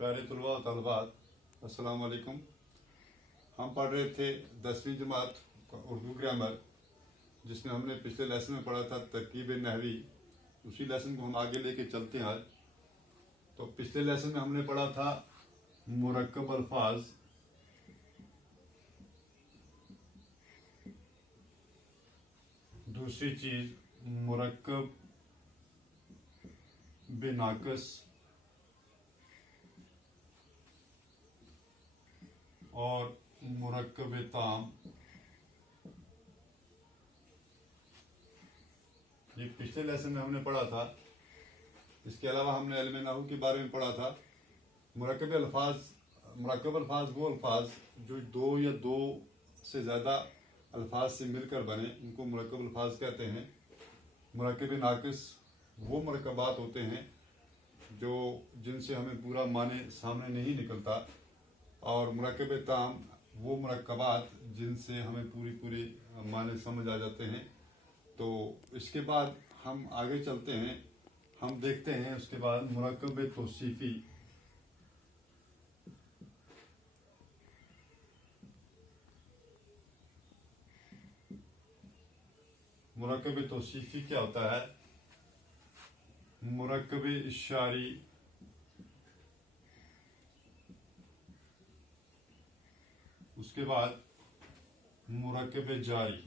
प्यारे तलबा और तलबात, अस्सलाम वालेकुम। हम पढ़ रहे थे 10वीं जमात उर्दू ग्रामर, जिसमें हमने पिछले लेसन में पढ़ा था तरकीब नहवी। उसी लेसन को हम आगे लेके चलते हैं आज। तो पिछले लेसन में हमने पढ़ा था मुरक्कब अल्फाज। दूसरी चीज मुरक्कब बेनाकस और मुरक्कब ताम। ये पिछले लेसन में हमने पढ़ा था। इसके अलावा हमने इल्म नहू के बारे में पढ़ा था। मुरक्कब अल्फाज वो अल्फाज जो दो या दो से ज़्यादा अल्फाज से मिलकर बने, उनको मुरक्कब अल्फाज कहते हैं। मुरक्कब नाकिस वो मुरक्कबात होते हैं जो जिनसे हमें पूरा माने सामने नहीं निकलता, और मुरक्कब ताम वो मुरक्कबात जिनसे हमें पूरी माने समझ आ जाते हैं। तो इसके बाद हम आगे चलते हैं, हम देखते हैं उसके बाद मुरक्कब तौसीफी। मुरक्कब तौसीफी क्या होता है? मुरक्कब इशारी, उसके बाद मुरक्कब जारी।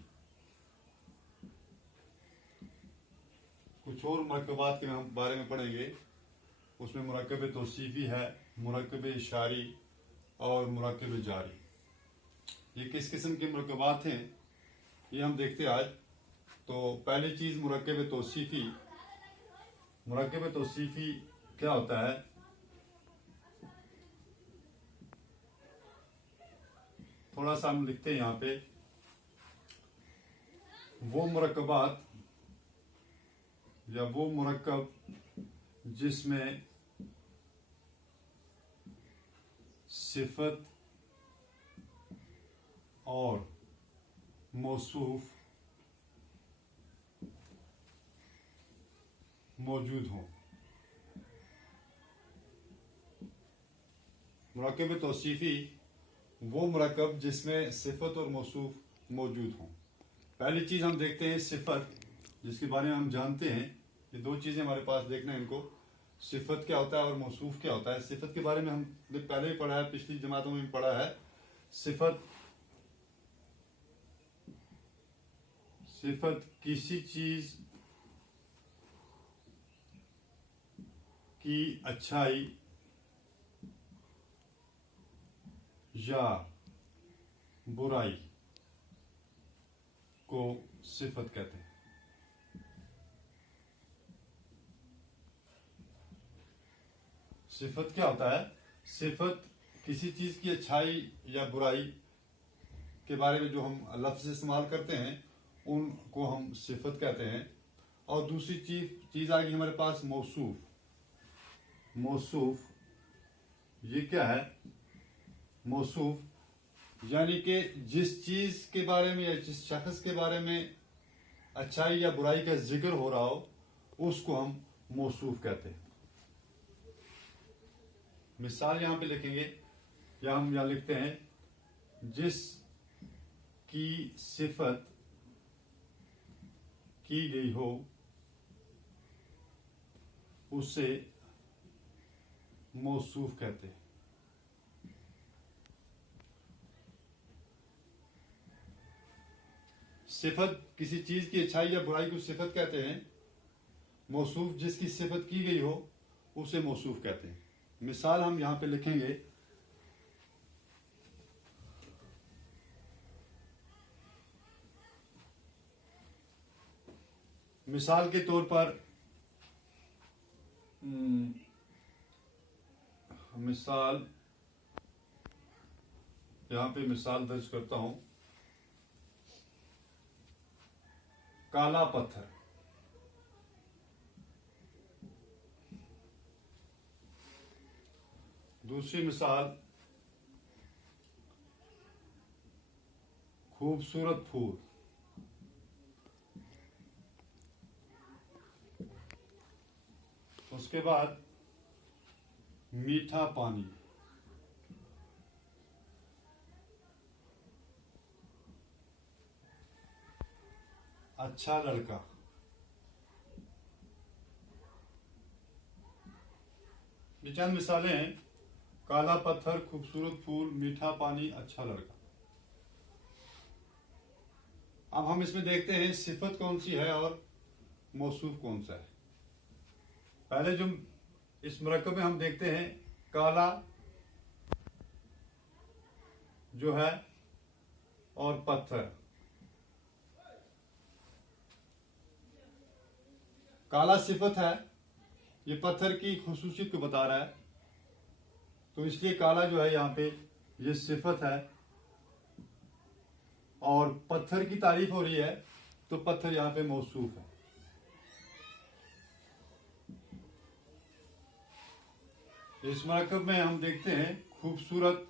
कुछ और मुरक्कबात के बारे में पढ़ेंगे। उसमें मुरक्कब तौसीफी है, मुरक्कब इशारी और मुरक्कब जारी। ये किस किस्म के मुरक्कबात हैं ये हम देखते हैं आज। तो पहली चीज मुरक्कब तौसीफी। मुरक्कब तौसीफी क्या होता है? थोड़ा सा हम लिखते हैं यहाँ पे। वो मुरक्कबात या वो मुरक्कब जिसमें सिफत और मौसूफ मौजूद हो। मुरक्कब तौसीफी वो मुरक्कब जिसमें सिफत और मौसूफ मौजूद हो। पहली चीज हम देखते हैं सिफत, जिसके बारे में हम जानते हैं। ये दो चीजें हमारे पास देखना है इनको। सिफत क्या होता है और मौसूफ क्या होता है। सिफत के बारे में हमने पहले ही पढ़ा है, पिछली जमातों में भी पढ़ा है। सिफत किसी चीज की अच्छाई या बुराई को सिफत कहते हैं। सिफत क्या होता है? सिफत किसी चीज की अच्छाई या बुराई के बारे में जो हम लफ्ज इस्तेमाल करते हैं उनको हम सिफत कहते हैं। और दूसरी चीज आ गई हमारे पास मौसूफ। मौसूफ ये क्या है? मौसूफ यानी कि जिस चीज के बारे में या जिस शख्स के बारे में अच्छाई या बुराई का जिक्र हो रहा हो उसको हम मौसूफ कहते हैं। मिसाल यहां पे लिखेंगे, या हम यहां लिखते हैं जिस की सिफत की गई हो उसे मौसूफ कहते हैं। सिफत किसी चीज की अच्छाई या बुराई को सिफत कहते हैं। मौसूफ जिसकी सिफत की गई हो उसे मौसूफ कहते हैं। मिसाल हम यहां पे लिखेंगे, मिसाल के तौर पर मिसाल यहां पे मिसाल दर्ज करता हूं। काला पत्थर। दूसरी मिसाल खूबसूरत फूल। उसके बाद मीठा पानी, अच्छा लड़का, ये चंद मिसालें हैं। काला पत्थर, खूबसूरत फूल, मीठा पानी, अच्छा लड़का। अब हम इसमें देखते हैं सिफत कौन सी है और मौसूफ कौन सा है। पहले जो इस मुरक्कब में हम देखते हैं काला जो है और पत्थर। काला सिफत है, ये पत्थर की खुसूसियत को बता रहा है, तो इसलिए काला जो है यहाँ पे ये सिफत है। और पत्थर की तारीफ हो रही है तो पत्थर यहाँ पे मौसूफ है। इस मरकब में हम देखते हैं खूबसूरत,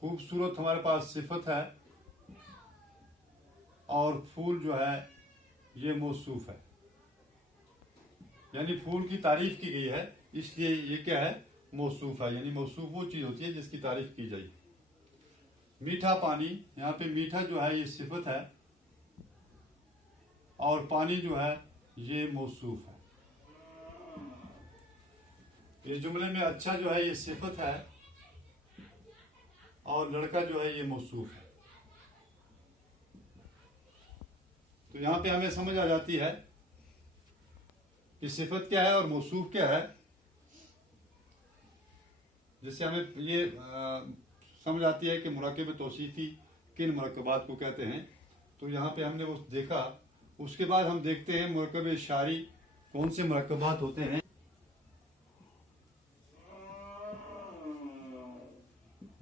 खूबसूरत हमारे पास सिफत है और फूल जो है ये मौसूफ है, यानी फूल की तारीफ की गई है, इसलिए ये क्या है, मौसूफ है। यानी मौसूफ वो चीज होती है जिसकी तारीफ की जाए। मीठा पानी, यहाँ पे मीठा जो है ये सिफत है और पानी जो है ये मौसूफ है। इस जुमले में अच्छा जो है ये सिफत है और लड़का जो है ये मौसूफ है। तो यहाँ पे हमें समझ आ जाती है कि सिफत क्या है और मौसूफ क्या है, जिससे हमें ये समझ आती है कि मुराकिब तौसीफी किन मुरक्कबात को कहते हैं। तो यहाँ पे हमने वो देखा। उसके बाद हम देखते हैं मुरक्कब इशारी कौन से मुरक्कबात होते हैं।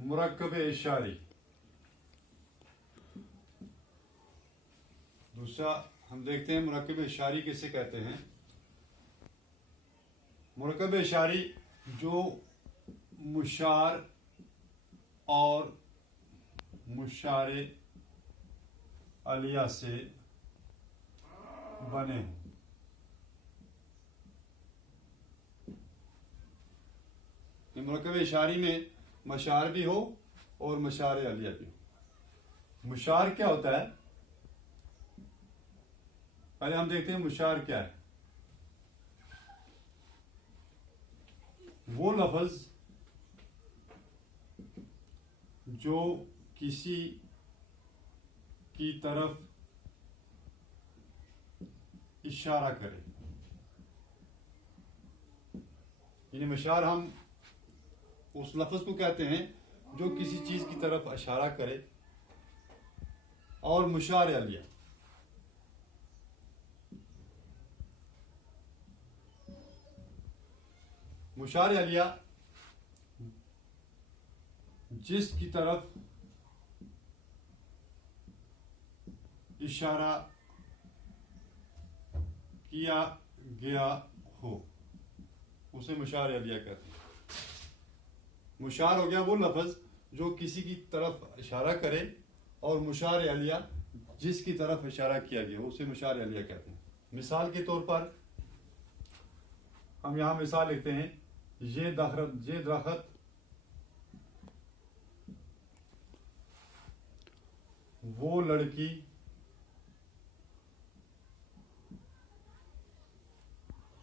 मुरक्कब इशारी, दूसरा हम देखते हैं मुरक्कब इशारी किसे कहते हैं। मुरक्कब इशारी जो मुशार और मुशारे अलिया से बने हों। मुरक्कब इशारी में मशार भी हो और मशारे अलिया भी हो। मुशार क्या होता है, पहले हम देखते हैं मुशार क्या है। वो लफ्ज जो किसी की तरफ इशारा करे, यानी मशार हम उस लफ्ज को कहते हैं जो किसी चीज की तरफ इशारा करे। और मुशार अलिया, मुशार अलिया जिस की तरफ इशारा किया गया हो उसे मुशार अलिया कहते हैं। मुशार हो गया वो लफ्ज जो किसी की तरफ इशारा करे, और मुशार अलिया जिसकी तरफ इशारा किया गया उसे मुशार अलिया कहते हैं। मिसाल के तौर पर हम यहां मिसाल लिखते हैं, ये दरख्त वो लड़की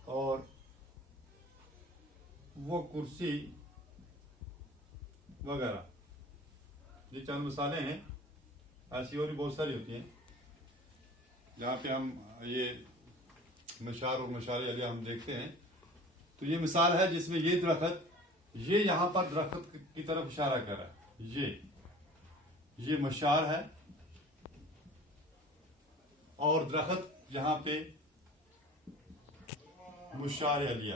और वो कुर्सी वगैरह। ये चंद मिसालें हैं, ऐसी और भी बहुत सारी होती हैं जहाँ पे हम ये मशार और मशार अलिया हम देखते हैं। तो ये मिसाल है जिसमें ये दरख्त, ये यहाँ पर दरख्त की तरफ इशारा कर रहा है, ये मशार है और दरख्त यहाँ पे मुशार अलिया।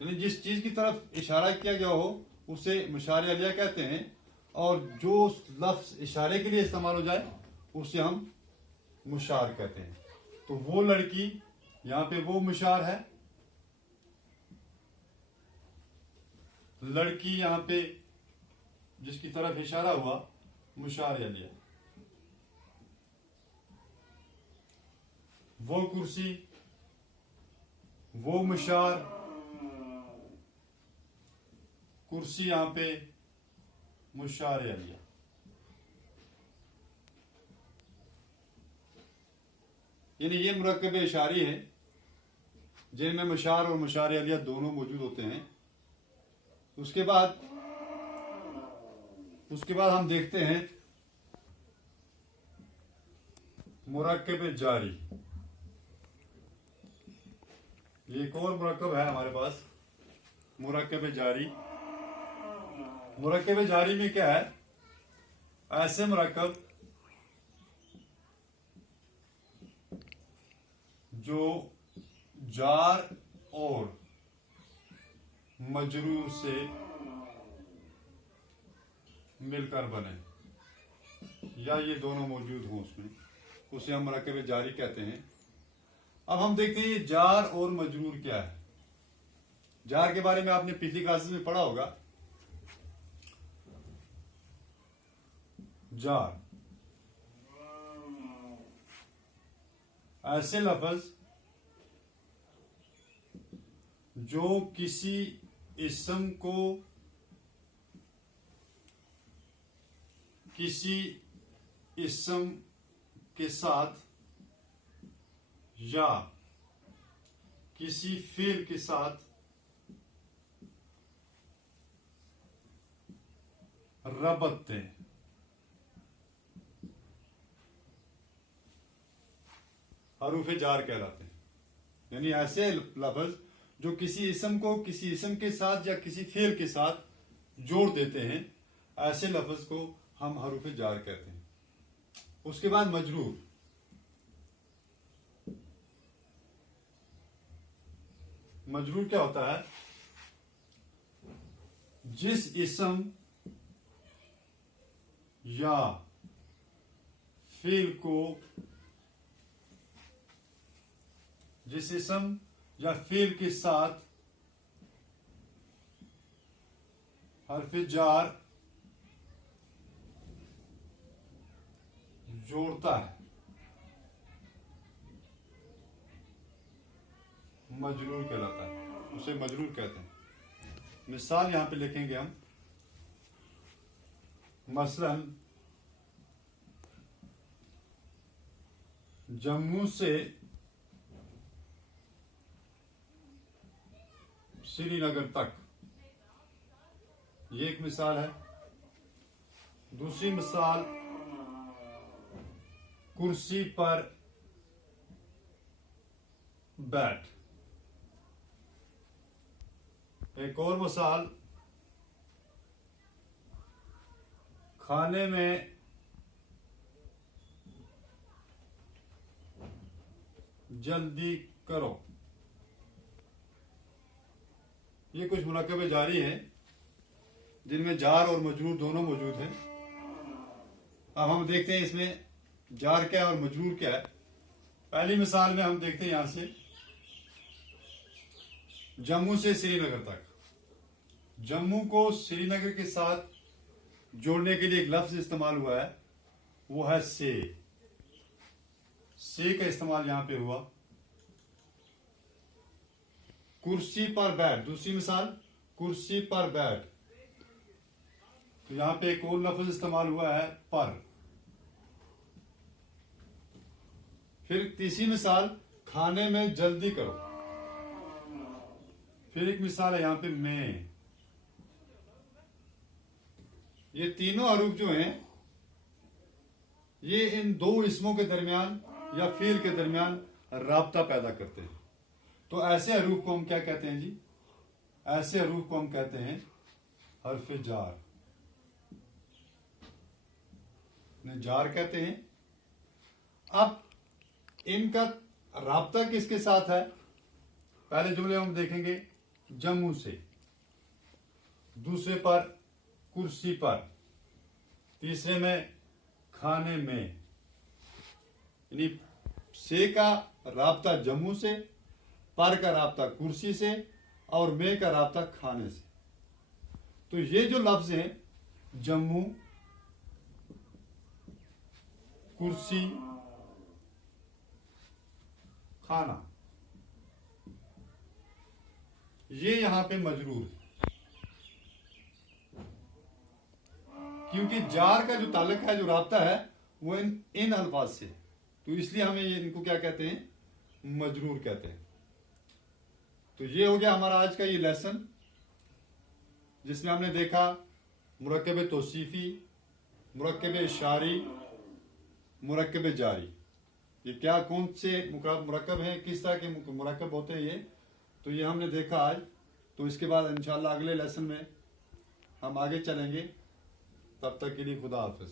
यानी जिस चीज की तरफ इशारा किया गया हो उसे मुशार अलिया कहते हैं, और जो लफ्ज इशारे के लिए इस्तेमाल हो जाए उसे हम मुशार कहते हैं। तो वो लड़की, यहाँ पे वो मुशार है, लड़की यहाँ पे जिसकी तरफ इशारा हुआ मुशार अलिया। वो कुर्सी, वो मशार, कुर्सी यहां पे मुशार अलिया। यानी ये मुरक्कब इशारी है जिनमें मुशार और मुशार अलिया दोनों मौजूद होते हैं। उसके बाद हम देखते हैं मुरक्कब जारी। ये एक और मुरक्कब है हमारे पास, मुरक्कब जारी। मुरक्कब जारी में क्या है? ऐसे मुरक्कब जो जार और मजरूर से मिलकर बने, या ये दोनों मौजूद हों उसमें, उसे हम मुरक्कब जारी कहते हैं। अब हम देखते हैं ये जार और मजरूर क्या है। जार के बारे में आपने पिछली क्लासेस में पढ़ा होगा। जार ऐसे लफ्ज जो किसी इस्म को किसी इस्म के साथ या किसी फेल के साथ रबत दें। हरूफ जार कहलाते हैं। यानी ऐसे लफ्ज जो किसी इस्म को किसी इस्म के साथ या किसी फेल के साथ जोड़ देते हैं, ऐसे लफ्ज को हम हरूफ जार कहते हैं। उसके बाद मजरूर। मजरूर क्या होता है? जिस इस्म या फेल को, जिस इस्म या फेल के साथ हर्फ जार जोड़ता है, मजरूर कहलाता है, उसे मजरूर कहते हैं। मिसाल यहां पे लिखेंगे हम। मसलन जम्मू से श्रीनगर तक, ये एक मिसाल है। दूसरी मिसाल कुर्सी पर बैठ। एक और मिसाल खाने में जल्दी करो। ये कुछ मुरक्कब जारी हैं जिनमें जार और मजरूर दोनों मौजूद हैं। अब हम देखते हैं इसमें जार क्या है और मजरूर क्या है। पहली मिसाल में हम देखते हैं यहां से जम्मू से श्रीनगर तक। जम्मू को श्रीनगर के साथ जोड़ने के लिए एक लफ्ज इस्तेमाल हुआ है, वो है से। से का इस्तेमाल यहां पे हुआ। कुर्सी पर बैठ, दूसरी मिसाल कुर्सी पर बैठ, तो यहां पे एक और लफ्ज इस्तेमाल हुआ है पर। फिर तीसरी मिसाल खाने में जल्दी करो। फिर एक मिसाल है यहां पे मैं। ये तीनों हरूफ जो हैं ये इन दो इसमों के दरमियान या फेल के दरमियान राब्ता पैदा करते हैं। तो ऐसे हरूफ को हम क्या कहते हैं जी? ऐसे हरूफ को हम कहते हैं हर्फ जार। जार कहते हैं। अब इनका राब्ता किसके साथ है? पहले जुमले हम देखेंगे जम्मू से, दूसरे पर कुर्सी पर, तीसरे में खाने में। यानी से का राब्ता जम्मू से, पर का राब्ता कुर्सी से और में का राब्ता खाने से। तो ये जो लफ्ज हैं जम्मू, कुर्सी, खाना, ये यहाँ पे मजरूर है, क्योंकि जार का जो ताल्लुक है, जो राब्ता है, वो इन अल्फाज से, तो इसलिए हमें इनको क्या कहते हैं, मजरूर कहते हैं। तो ये हो गया हमारा आज का ये लेसन, जिसमें हमने देखा मुरक्कब तौसीफी, मुरक्कब इशारी, मुरक्कब जारी, ये क्या कौन से मुरक्कब हैं, किस तरह के मुरक्कब होते हैं ये, तो ये हमने देखा आज। तो इसके बाद इंशाल्लाह अगले लेसन में हम आगे चलेंगे। तब तक के लिए खुदा हाफिज।